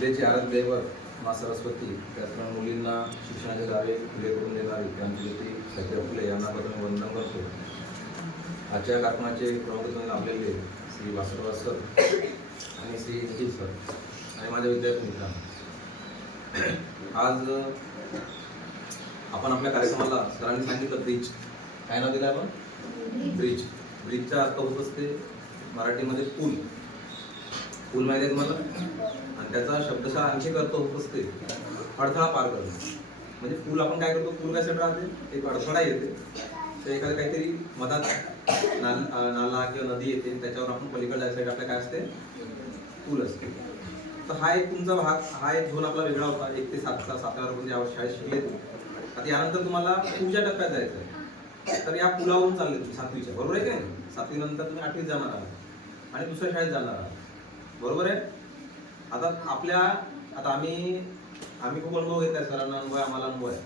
विद्येचे आराध्य दैवत माँ सरस्वती, त्याचप्रमाणे मुलींना शिक्षणाचे दारे खुले करून देणारी क्रांतिज्योती सावित्रीबाई फुले यांना प्रथम वंदन करतो. आजच्या कार्यक्रमाचे प्रमुख लाभलेले श्री वासुदेव सर आणि श्री निखिल सर आणि माझ्या विद्यार्थी मित्रांनो, आज आपण आपल्या कार्यक्रमाला सरांनी सांगितलं ब्रिज, काय नाव दिलं आपण? ब्रिज. ब्रिजचा अर्थ होत असते मराठीमध्ये पूल. पूल माहिती आहे तुम्हाला? आणि त्याचा शब्दशः आणखी अर्थ होत असते अडथळा पार करणं. म्हणजे पूल आपण काय करतो, पूल कशासाठी राहते, एक अडथळा येते, तर एखादं काहीतरी मधात नाला किंवा नदी येते, त्याच्यावर आपण पलीकडे जायसाठी आपल्या काय असते, पूल असते. तर हा एक तुमचा भाग, हा एक झोन आपला वेगळा होता. 1 ते 7 7 या शाळेत शिकले. आता यानंतर तुम्हाला पुढच्या टप्प्यात जायचं आहे, तर या पुलावरून चालले तुम्ही 7वीच्या, बरोबर आहे की नाही? 7वी नंतर तुम्ही 8वीत जाणार आहात आणि दुसऱ्या शाळेत जाणार आहात, बरोबर आहे? आता आम्ही खूप अनुभव घेत आहे, सरांना अनुभव आहे, आम्हाला अनुभव आहे.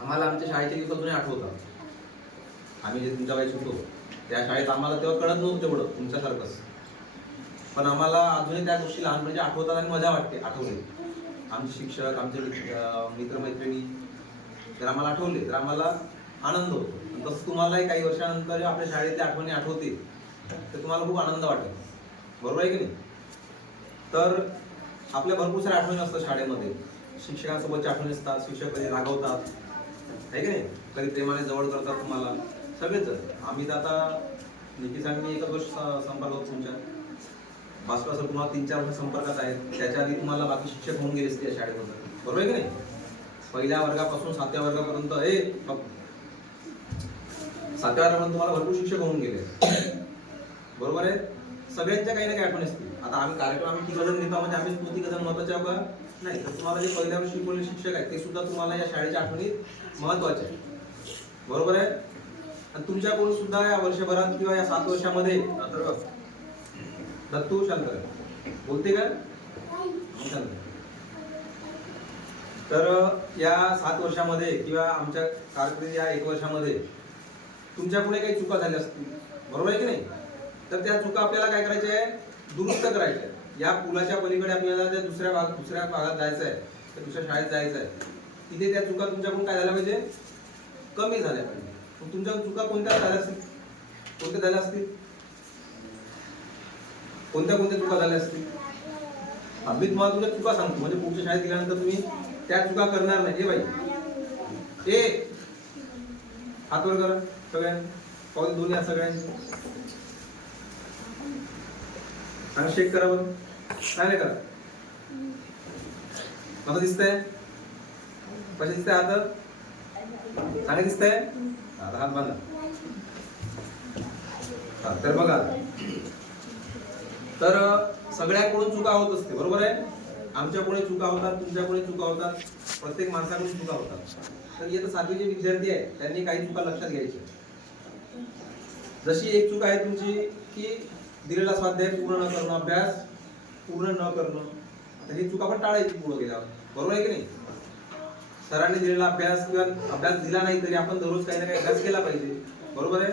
आम्हाला आमच्या शाळेच्या दिवसात तुम्ही आठवतात. आम्ही जे तुमच्या वेळेस होतो त्या शाळेत आम्हाला तेव्हा कळत नव्हतं तेवढं तुमच्यासारखंच, पण आम्हाला अजूनही त्या गोष्टी लहानपणीच्या आठवतात आणि मजा वाटते. आठवले आमचे शिक्षक, आमचे मित्रमैत्रिणी जर आम्हाला आठवले तर आम्हाला आनंद होतो. तसं तुम्हालाही काही वर्षानंतर आपल्या शाळेतल्या आठवणी आठवतील तर तुम्हाला खूप आनंद वाटेल, बरोबर आहे की नाही? तर आपल्या भरपूर साऱ्या आठवणी असतात शाळेमध्ये. शिक्षकांसोबतच्या आठवणी असतात, शिक्षक कधी रागवतात, आहे की नाही, कधी प्रेमाने जवळ करतात तुम्हाला, सगळेच. आम्ही तर आता निखिल आणि मी एकच वर्ष संपर्क होतो तुमच्या. भास्कर सर तुम्हाला 3-4 वर्ष संपर्कात आहेत, त्याच्या आधी तुम्हाला बाकी शिक्षक होऊन गेले असते या शाळेमध्ये, बरोबर आहे की नाही? पहिल्या वर्गापासून 7व्या वर्गापर्यंत 7व्या वर्गापर्यंत तुम्हाला भरपूर शिक्षक होऊन गेले, बरोबर आहे? सगळ्यांच्या काही ना काही आठवणी असतील. आता आम्ही कार्यक्रम तिघजण घेतो म्हणजे आम्ही तिघजण महत्वाचे का नाही, तर तुम्हाला जे पहिल्या वर्षी शिकवलेले शिक्षक आहेत ते सुद्धा तुम्हाला या शाळेच्या आठवणीत महत्वाचे आहे, बरोबर आहे? आणि तुमच्याकडून सुद्धा या वर्षभरात किंवा या 7 वर्षामध्ये दत्तू शांत बोलते का? तर या 7 वर्षामध्ये किंवा आमच्या कारकिर्दीत या 1 वर्षामध्ये तुमच्यापुढे काही चुका झाल्या असतील, बरोबर आहे की नाही? तर त्या चुका आपल्याला काय करायच्या आहे, दुरुस्त करायच्या. या पुलाच्या पलीकडे आपल्याला त्या दुसऱ्या भागात जायचं आहे, तर दुसऱ्या शाळेत जायचं आहे, तिथे त्या चुका तुमच्याकडून काय झाल्या पाहिजे, कमी झाल्या पाहिजे. मग तुमच्या चुका कोणत्या झाल्या असतील, कोणत्या झाल्या असतील, कोणत्या चुका झाल्या असतील? आम्ही तुम्हाला तुमच्या चुका सांगतो, म्हणजे पुढच्या शाळेत गेल्यानंतर तुम्ही त्या चुका करणार नाही. ए बाई, हात वर करा सगळ्यांनी, पाऊल दोन्ही सगळ्यांनी आणि शेक करा बरं, नाही करा. कसं दिसतंय? कसे दिसतंय हात? चांगले दिसतंय? आता हात बांधा. तर बघा, तर सगळ्यांकडून चुका होत असते, बरोबर आहे? आमच्यापुढे चुका होतात, तुमच्यापुढे चुका होतात, प्रत्येक माणसाकडून चुका होतात. तर इथे 7वीचे विद्यार्थी आहेत, त्यांनी काही चुका लक्षात घ्यायच्या. जशी एक चूक आहे तुमची की दिलेला स्वाध्याय पूर्ण न करणं, अभ्यास पूर्ण न करणं. आता ही चूक आपण टाळायची पुढे गेल्यावर, बरोबर आहे की नाही? सरांनी दिलेला अभ्यास किंवा अभ्यास दिला नाही तरी आपण दररोज काही ना काही अभ्यास केला पाहिजे, बरोबर आहे?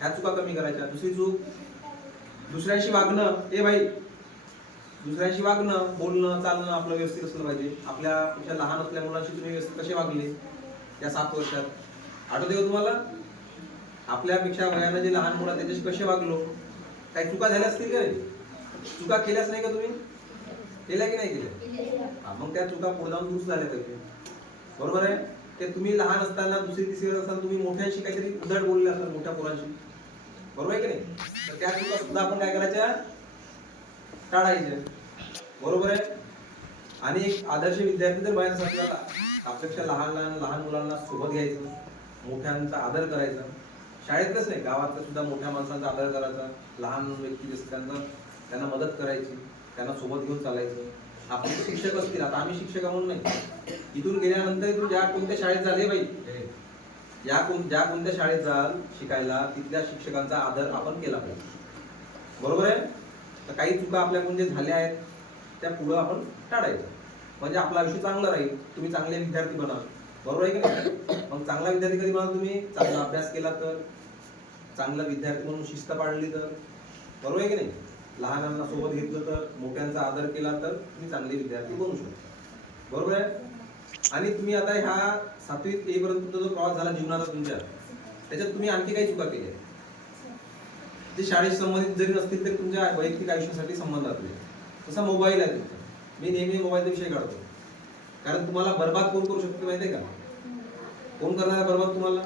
ह्या चुका कमी करायच्या. दुसरी चूक, दुसऱ्याशी वागणं. दुसऱ्याशी वागणं, बोलणं, चालणं आपलं व्यवस्थित असलं पाहिजे. आपल्यापेक्षा लहान असल्या मुलांशी तुम्ही व्यवस्थित कसे वागले या 7 वर्षात, आठवते का तुम्हाला? आपल्यापेक्षा वयानं जे लहान मुलं त्याच्याशी कसे वागलो? काही चुका झाल्या असतील का? चुका केल्याच नाही का तुम्ही? केल्या की नाही केल्या? मग त्या चुका पुढे जाऊन दुरुस्त झाल्या पाहिजे, बरोबर आहे? ते तुम्ही लहान असताना 2री 3री असताना तुम्ही मोठ्यांशी काहीतरी उद्धट बोलले असतात, मोठ्या पोरांशी, बरोबर आहे की नाही? तर त्या चुका सुद्धा आपण काय करायच्या, टाळायच्या, बरोबर आहे? आणि एक आदर्श विद्यार्थी जर बनायचं आपल्याला, आपल्यापेक्षा लहान मुलांना सोबत घ्यायचं, मोठ्यांचा आदर करायचा. शाळेतच नाही, गावातल्या सुद्धा मोठ्या माणसांचा आदर करायचा. लहान व्यक्ती असतात त्यांना मदत करायची, त्यांना सोबत घेऊन चालायचं. आपले शिक्षक असतील, आता आम्ही शिक्षक म्हणून नाही, इथून गेल्यानंतर तू ज्या कोणत्या शाळेत झाले बाई, ज्या कोणत्या शाळेत जाल शिकायला, तिथल्या शिक्षकांचा आदर आपण केला पाहिजे, बरोबर आहे? तर काही चुका आपल्याकडून जे झाल्या आहेत त्या पुढे आपण टाळायच्या, म्हणजे आपलं आयुष्य चांगलं राहील. तुम्ही चांगले विद्यार्थी बना, बरोबर आहे की नाही? मग चांगला विद्यार्थी कधी बना, तुम्ही चांगला अभ्यास केला तर, चांगला विद्यार्थी म्हणून शिस्त पाळली तर, बरोबर आहे की नाही? लहानांना सोबत घेतलं तर, मोठ्यांचा आदर केला तर तुम्ही चांगले विद्यार्थी बनू शकता. बरोबर आहे. आणि तुम्ही आता ह्या 7वीत येईपर्यंत जो प्रवास झाला जीवनाचा तुमच्या, त्याच्यात तुम्ही आणखी काही चुका केल्या जे शाळेशी संबंधित जरी नसतील तरी तुमच्या वैयक्तिक आयुष्यासाठी संबंधातले. जसा मोबाईल आहे तुमचा, मी नेहमी मोबाईलचा विषय काढतो, कारण तुम्हाला बर्बाद कोण करू शकतो माहितीये का? कोण करणार आहे बर्बाद तुम्हाला?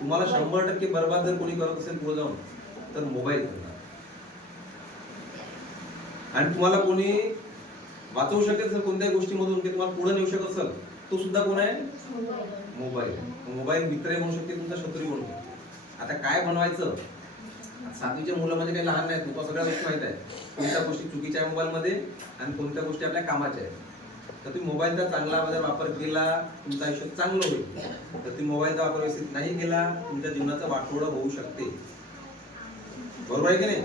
तुम्हाला 100% बर्बाद जर कोणी करत असेल पुढे जाऊन तर मोबाईल करणार. आणि तुम्हाला कोणी वाचवू शकेल असेल कोणत्याही गोष्टीमधून, की तुम्हाला पुढे नेऊ शकत असेल, तो सुद्धा कोण आहे? मोबाईल. मोबाईल मित्र बनू शकते, तुमचा शत्रू बनू शकते. आता काय बनवायचं? 7वीचे मुलं म्हणजे काही लहान नाहीत, तुम्हाला सगळ्या गोष्टी माहित आहे, कोणत्या गोष्टी चुकीच्या आहे मोबाईल मध्ये आणि कोणत्या गोष्टी आपल्या कामाच्या आहेत. तर तुम्ही मोबाईलचा चांगला वापर केला, तुमचं आयुष्य चांगलं होईल. तर तुम्ही मोबाईलचा वापर व्यवस्थित नाही केला, तुमच्या जीवनाचं वाटोळं होऊ शकते. बरोबर आहे की नाही?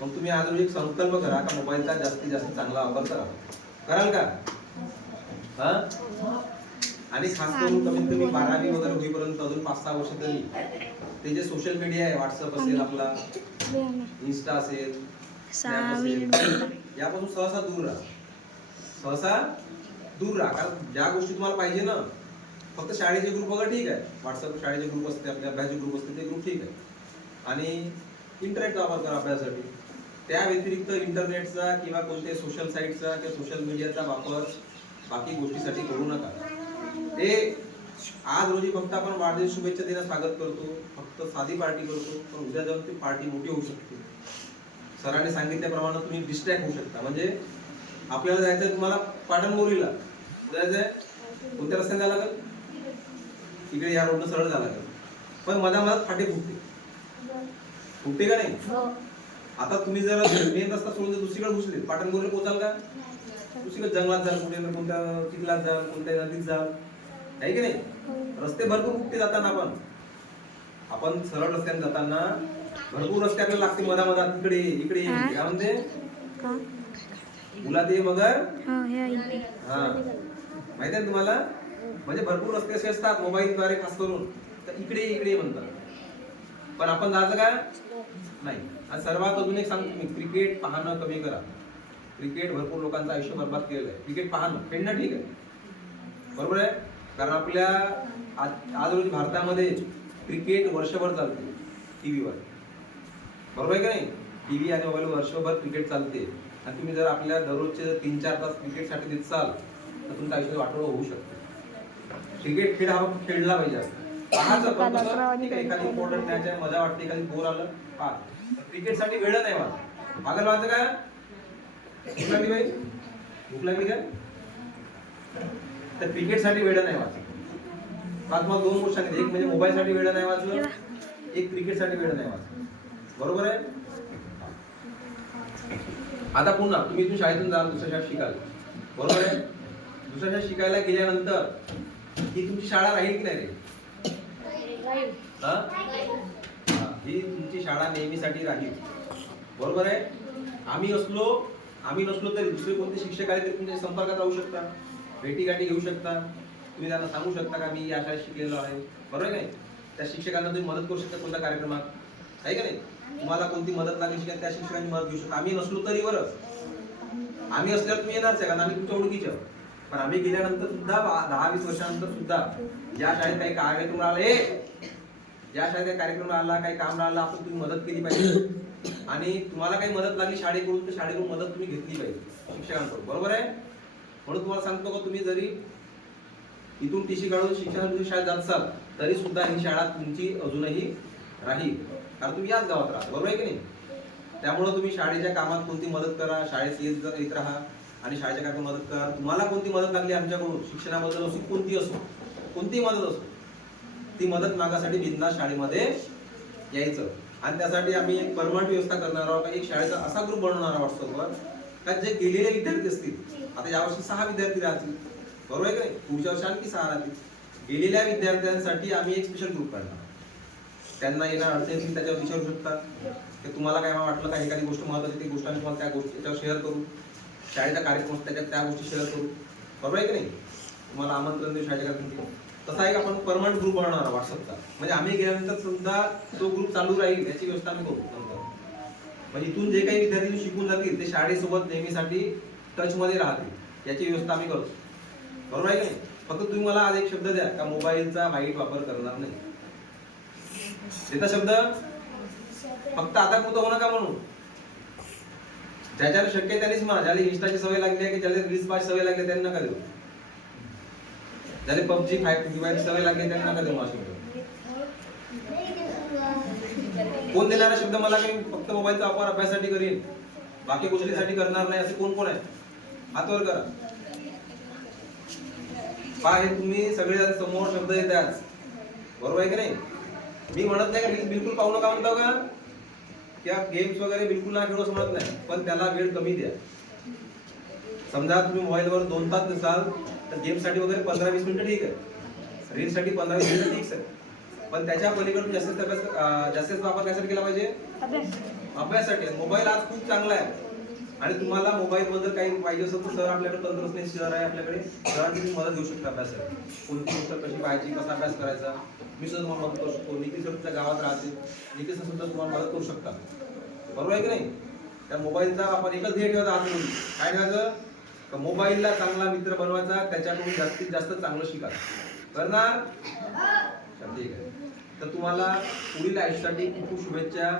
मग तुम्ही आज रोजी एक संकल्प करा का मोबाईलचा जास्तीत जास्त चांगला वापर करा. कराल का? आणि खास करून कमीत कमी 12वी वगैरे होईपर्यंत अजून 5-6 वर्ष तरी ते जे सोशल मीडिया आहे, व्हॉट्सअप असेल, आपला इन्स्टा असेल, स्नॅप असेल, यापासून सहसा दूर राहा. कारण ज्या गोष्टी तुम्हाला पाहिजे ना, फक्त शाळेचे ग्रुप वगैरे ठीक आहे, व्हॉट्सअप शाळेचे ग्रुप असते, आपल्या अभ्यासाचे ग्रुप असते, ते ग्रुप ठीक आहे. आणि इंटरनेटचा वापर करा अभ्यासासाठी. त्या व्यतिरिक्त इंटरनेटचा किंवा कोणत्याही सोशल साईटचा किंवा सोशल मीडियाचा वापर बाकी गोष्टीसाठी करू नका. ते आज रोजी फक्त आपण वाढदिवस शुभेच्छा देण्यास स्वागत करतो, फक्त साधी पार्टी करतो, पण उद्या जाऊन ती पार्टी मोठी होऊ शकते. सरांनी सांगितल्याप्रमाणे तुम्ही डिस्ट्रॅक्ट होऊ शकता. म्हणजे आपल्याला जायचंय तुम्हाला पाटणबोरीला जायचंय, कोणत्या रस्त्याने जायला लागेल? इकडे या रोडनं सरळ जायला लागेल, पण मधामधात फाटे फुटते का नाही? आता तुम्ही जर मेन रस्ता सोडून दुसरीकडे घुसले, पाटणबोरीला पोहोचाल का? दुसरीकडे जंगलात जाल, कुठे कोणत्या चिखलात जाल, कोणत्या नदीत जाल, आहे की नाही? रस्ते भरपूर फुटते जाताना. आपण सरळ रस्त्याने जाताना भरपूर रस्ते आपल्याला लागते, मधामधात इकडे इकडे काय म्हणते मुला ते मगर. हा, माहिती आहे तुम्हाला? म्हणजे भरपूर रस्ते असे असतात मोबाईलद्वारे खास करून, तर इकडे इकडे म्हणतात, पण आपण जायचं का नाही. आणि सर्वात अजून एक सांगतो मी, क्रिकेट पाहणं कमी करा. क्रिकेट भरपूर लोकांचं आयुष्य बरबाद केलेलं आहे. क्रिकेट पाहणं, खेळणं ठीक आहे, बरोबर आहे, कारण आपल्या आज रोजी भारतामध्ये क्रिकेट वर्षभर चालते टीव्हीवर. बरोबर आहे का नाही? टीव्ही आणि मोबाईलवर वर्षभर क्रिकेट चालते. आणि तुम्ही जर आपल्या दररोजचे 3-4 तास क्रिकेटसाठी देत असाल तर तुमचं आयुष्य वाटोळं होऊ शकतं. क्रिकेट खेळला पाहिजे. एखादी इम्पॉर्टंट मॅच आहे, मजा वाटते, एखादी बोर आलं पहा. क्रिकेटसाठी वेळ नाही मला मागल वाजतं का? भूक लागली बाई, भूक लागली का? तर क्रिकेटसाठी वेळ नाही वाचत. तुम्हाला 2 गोष्टी सांगितल्या, एक म्हणजे मोबाईलसाठी वेळ नाही वाचलं, एक क्रिकेटसाठी वेळ नाही वाचलं. बरोबर आहे. आता पुन्हा तुम्ही इथून शाळेतून जाल, दुसऱ्या शाळेत शिकाल, बरोबर आहे. दुसऱ्या शाळेत शिकायला गेल्यानंतर ही तुमची शाळा राहील की नाही रे? ही तुमची शाळा नेहमीसाठी राहील, बरोबर आहे. आम्ही नसलो तरी दुसरे कोणते शिक्षक आले तरी तुमच्या संपर्कात राहू शकता, भेटीगाठी घेऊ शकता. तुम्ही त्यांना सांगू शकता का मी या शाळेत शिकलेलो आहे, बरोबर आहे. त्या शिक्षकांना तुम्ही मदत करू शकता कोणत्या कार्यक्रमात, आहे का नाही? तुम्हाला कोणती मदत लागली शिकायला त्या शिक्षकांनी मदत घेऊ शकता. आम्ही नसलो तरी बरं, आम्ही असल्यावर तुम्ही येणारच आहे, कारण आम्ही तुमच्या ओळखीचे. पण आम्ही गेल्यानंतर सुद्धा 10-20 वर्षानंतर सुद्धा ज्या शाळेत काही कार्यक्रम आले, ज्या शाळेत काही कार्यक्रम आला, काही काम राहिलं, आपण तुम्ही मदत केली पाहिजे. आणि तुम्हाला काही मदत लागली शाळेकडून तर शाळेकडून मदत तुम्ही घेतली पाहिजे शिक्षकांकडून, बरोबर आहे. म्हणून तुम्हाला सांगतो का तुम्ही जरी इथून टीसी काढून शिक्षणाच्या शाळेत जात असाल तरी सुद्धा ही शाळा तुमची अजूनही राहील, कारण तुम्ही याच गावात राहा, बरोबर आहे की नाही. त्यामुळे तुम्ही शाळेच्या कामात कोणती मदत करा, शाळेत येत राहा आणि शाळेच्या कामात मदत करा. तुम्हाला कोणती मदत लागली आमच्याकडून शिक्षणाबद्दल असो, कोणतीही मदत असो, ती मदत मागासाठी बिनधास्त शाळेमध्ये यायचं. आणि त्यासाठी आम्ही एक परमनंट व्यवस्था करणार आहोत. एक शाळेचा असा ग्रुप बनवणार आहोत व्हॉट्सअपवर का जे गेलेले विद्यार्थी असतील, आता यावर्षी 6 विद्यार्थी राहतील, बरोबर आहे की नाही, पुढच्या वर्षी आणखी 6 राहतील. गेलेल्या विद्यार्थ्यांसाठी आम्ही एक स्पेशल ग्रुप काढणार. त्यांना येणार अडचणी त्याच्यावर विचारू शकता की तुम्हाला काय वाटलं का एखादी गोष्ट महत्त्वाची, ती गोष्ट आम्ही तुम्हाला त्या गोष्टी त्याच्यावर शेअर करू. शाळेचा कार्यक्रम त्याच्यात त्या गोष्टी शेअर करू, बरोबर आहे की नाही. तुम्हाला आमंत्रण देऊ शाळेच्या कार्यक्रम. तसा एक आपण परमनंट ग्रुप बनवणार व्हॉट्सअपचा, म्हणजे आम्ही गेल्यानंतर सुद्धा तो ग्रुप चालू राहील याची व्यवस्था आम्ही करू नंतर. म्हणजे इथून जे काही विद्यार्थी शिकून जातील ते शाळेसोबत नेहमीसाठी टच मध्ये राहतील याची व्यवस्था आम्ही करतो. बरोबर आहे की नाही? फक्त तुम्ही मला आज एक शब्द द्या का मोबाईलचा वाईट वापर करणार नाही. देता शब्द? फक्त आता कुठं होऊ नका म्हणून. ज्याच्याला शक्य त्यांनीच म्हणा. ज्याला इंस्टाची सवय लागली आहे की ज्याला रील्स पाहायची सवय लागली त्यांनी नका देऊ. ज्याला पबजी खेळायची सवय लागली त्यांनी नका देऊ. कोण देणारा शब्द मला काही फक्त मोबाईलचा वापर अभ्यासासाठी करीन बाकी गोष्टीसाठी करणार नाही असे कोण कोण आहे? हात वर करा. पहा हे तुम्ही सगळे समोर शब्द येतात. बरोबर आहे की नाही? मी म्हणत नाही का रील्स बिलकुल पाहू नका म्हणतो का? किंवा गेम्स वगैरे बिलकुल ना खेळू असं म्हणत नाही, पण त्याला वेळ कमी द्या. समजा तुम्ही मोबाईलवर 2 तास नसाल तर गेमसाठी वगैरे 15-20 मिनिटं ठीक आहे, रील्ससाठी 15-20 मिनिटं ठीक आहे, पण त्याच्या पलीकडून जास्तीत वापर कशासाठी केला पाहिजे? अभ्यासासाठी. मोबाईल आज खूप चांगला आहे आणि तुम्हाला मोबाईल बद्दल काही पाहिजे असेल तर सर आपल्याकडे तंत्रज्ञान सर आहे आपल्याकडे, सरांची तुम्ही मदत घेऊ शकता अभ्यासासाठी. कोणती गोष्ट कशी पाहायची, कसा अभ्यास करायचा, मी सुद्धा तुम्हाला मदत करू शकतो. निखिल सर तुमच्या गावात राहतील, निखिल सर सुद्धा तुम्हाला मदत करू शकता. बरोबर आहे की नाही? त्या मोबाईलचा आपण एकच ध्येय ठेवायचा आत म्हणून काय करायचं? मोबाईलला चांगला मित्र बनवायचा, त्याच्याकडून जास्तीत जास्त चांगलं शिका. करणार? ठीक आहे. तर तुम्हाला पुढील आयुष्यासाठी खूप खूप शुभेच्छा.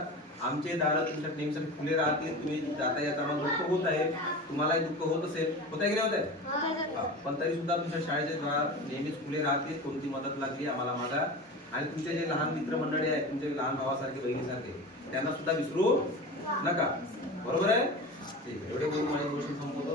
आमचे दार तुमच्या नेहमीसाठी खुले राहतील. तुम्ही जाता येता आम्हाला दुःख होत आहे, तुम्हालाही दुःख होत असेल, होत आहे की नाही होत आहे? पण तरी सुद्धा तुमच्या शाळेचे द्वार नेहमीच खुले राहतील. कोणती मदत लागली आम्हाला मागा. आणि तुमचे जे लहान मित्र मंडळी आहेत, तुमचे लहान भावासारखे बहिणीसारखे, त्यांना सुद्धा विसरू नका. बरोबर आहे? ठीक आहे. एवढे बोलून माझी गोष्टी संपवतो.